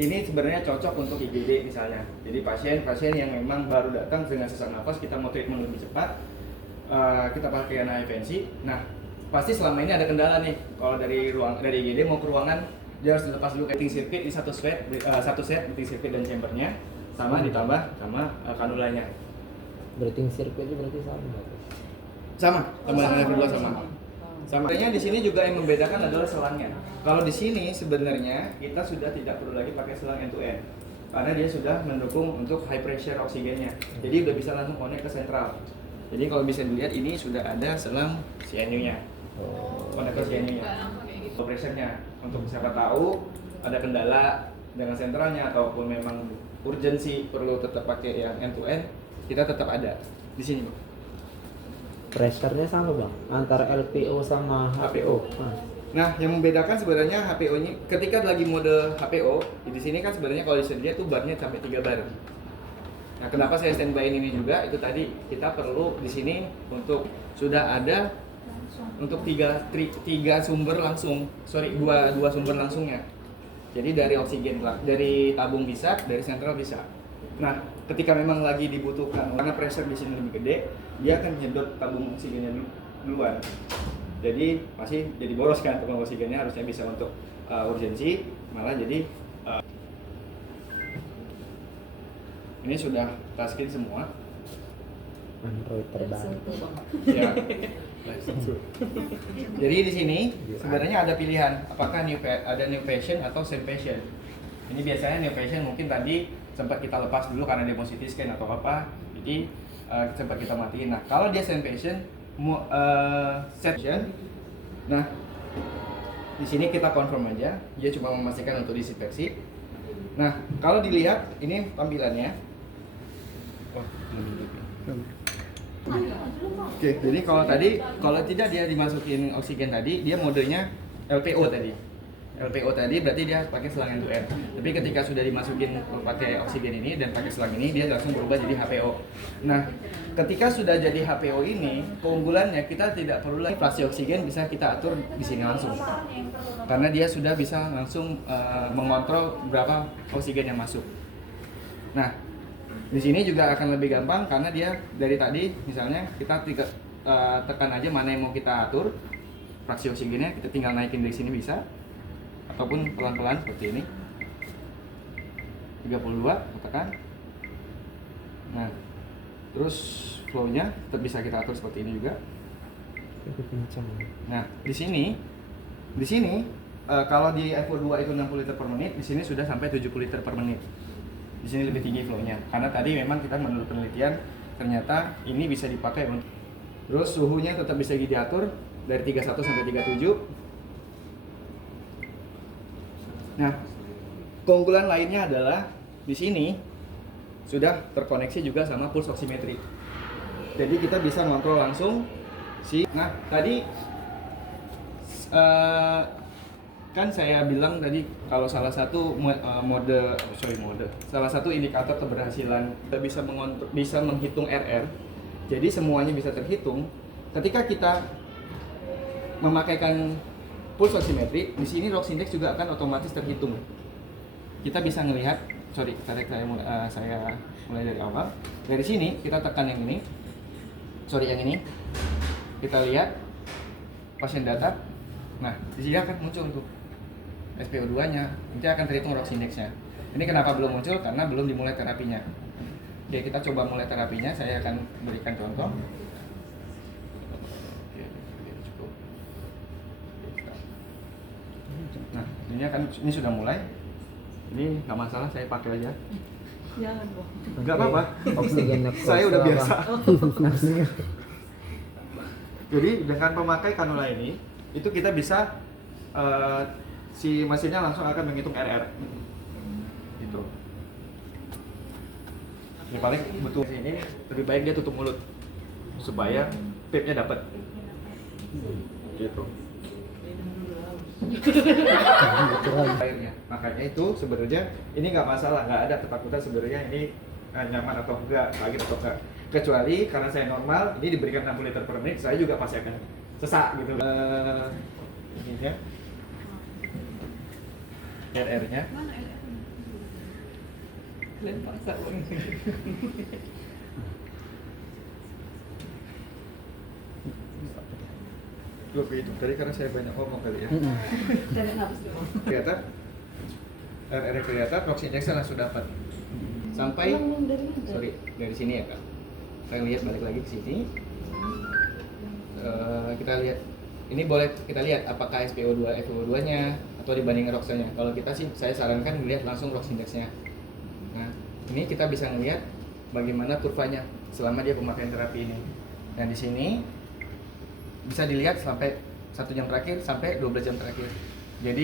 ini sebenarnya cocok untuk IGD misalnya. Jadi pasien yang memang baru datang dengan sesak nafas, kita mau treatment lebih cepat, kita pakai NIFNC. Nah, pasti selama ini ada kendala nih. Kalau dari IGD mau ke ruangan, dia harus dilepas dulu breathing circuit di satu set breathing circuit dan chambernya, sama ditambah sama kanulanya. Breathing circuit itu berarti sama nggak? Sama yang kedua sama. Sebenarnya di sini juga yang membedakan adalah selangnya. Kalau di sini sebenarnya kita sudah tidak perlu lagi pakai selang end to end, karena dia sudah mendukung untuk high pressure oksigennya. Jadi udah bisa langsung connect ke sentral. Jadi kalau bisa dilihat ini sudah ada selang CNU-nya, konektor CNU-nya, pressure-nya. Untuk siapa tahu ada kendala dengan sentralnya ataupun memang urgensi perlu tetap pakai yang end to end, kita tetap ada di sini, Bang. Pressure-nya sama bang, antara LPO sama HPO. Nah, yang membedakan sebenarnya HPO-nya, ketika lagi mode HPO, di sini kan sebenarnya kalau disediakan tuh barnya sampai 3 bar. Nah, kenapa saya standby ini juga? Itu tadi kita perlu di sini untuk sudah ada untuk tiga sumber langsung, dua sumber langsungnya. Jadi dari oksigen, dari tabung bisa, dari sentral bisa. Nah, ketika memang lagi dibutuhkan karena pressure di sini lebih gede, dia akan nyedot tabung oksigennya duluan. Jadi masih jadi boros kan tabung oksigennya, harusnya bisa untuk urgensi, malah jadi ini sudah touchscreen semua. Android terbaru. Ya. Jadi di sini sebenarnya ada pilihan, apakah ada new patient atau same patient. Ini biasanya new patient mungkin tadi sempat kita lepas dulu karena dia mau CT scan atau apa, jadi sempat kita matiin. Nah, kalau dia same patient, set patient, nah di sini kita confirm aja, dia cuma memastikan untuk disinfeksi. Nah, kalau dilihat ini tampilannya, oke, jadi kalau tidak dia dimasukin oksigen tadi, dia modenya LPO tadi. LPO tadi berarti dia pakai selang end to end. Tapi ketika sudah dimasukin pakai oksigen ini dan pakai selang ini, dia langsung berubah jadi HPO. Nah, ketika sudah jadi HPO ini, keunggulannya kita tidak perlu lagi fraksi oksigen, bisa kita atur di sini langsung. Karena dia sudah bisa langsung mengontrol berapa oksigen yang masuk. Nah, di sini juga akan lebih gampang karena dia dari tadi misalnya kita tekan aja mana yang mau kita atur fraksi oksigennya, kita tinggal naikin dari sini bisa, ataupun pelan-pelan seperti ini 32 tekan. Nah, terus flow-nya tetap bisa kita atur seperti ini juga. Nah, di sini kalau di FO2 itu 60 liter per menit, di sini sudah sampai 70 liter per menit. Di sini lebih tinggi flow-nya karena tadi memang kita menurut penelitian ternyata ini bisa dipakai untuk. Terus suhunya tetap bisa diatur dari 31 sampai 37. Nah, keunggulan lainnya adalah di sini sudah terkoneksi juga sama pulse oximetry. Jadi kita bisa ngontrol langsung Nah, tadi kan saya bilang tadi kalau salah satu salah satu indikator keberhasilan bisa menghitung RR. Jadi semuanya bisa terhitung. Ketika kita memakaikan pulse oximetry, di sini ROX index juga akan otomatis terhitung. Kita bisa melihat, saya mulai dari awal. Dari sini kita tekan yang ini, yang ini. Kita lihat pasien data. Nah, di sini akan muncul tuh SpO2-nya. Nanti akan terhitung ROX index-nya. Ini kenapa belum muncul? Karena belum dimulai terapinya. Oke, kita coba mulai terapinya. Saya akan berikan contoh. Nah, ini sudah mulai. Ini nggak masalah, saya pakai aja. Jangan kok. Nggak apa-apa. Oksigennya Saya udah biasa. Jadi dengan pemakai kanula ini, itu kita bisa si mesinnya langsung akan menghitung RR. Gitu. Ya paling butuh ini lebih baik dia tutup mulut supaya pipnya dapat. Gitu. Airnya. Makanya itu sebenarnya ini nggak masalah, nggak ada ketakutan sebenarnya ini nyaman atau enggak, kaget atau enggak. Kecuali karena saya normal, ini diberikan 60 liter per menit, saya juga pasti akan sesak gitu. Ini ya. RR-nya. Kalian paksa bang. Gue itu tadi karena saya banyak ngomong kali ya. Dari nafas dulu. Kelihatan, RR kelihatan, Roxy Injection langsung dapat. Sampai, Ulang dari mana? sorry, dari sini ya kak. Kita lihat balik lagi ke sini. Kita lihat, ini boleh kita lihat apakah SPO2, FiO2 nya atau dibandingkan ROX-nya. Kalau kita sih, saya sarankan melihat langsung ROX Index-nya. Nah, ini kita bisa melihat bagaimana kurvanya selama dia pemakaian terapi ini. Dan di sini bisa dilihat sampai 1 jam terakhir sampai 12 jam terakhir. Jadi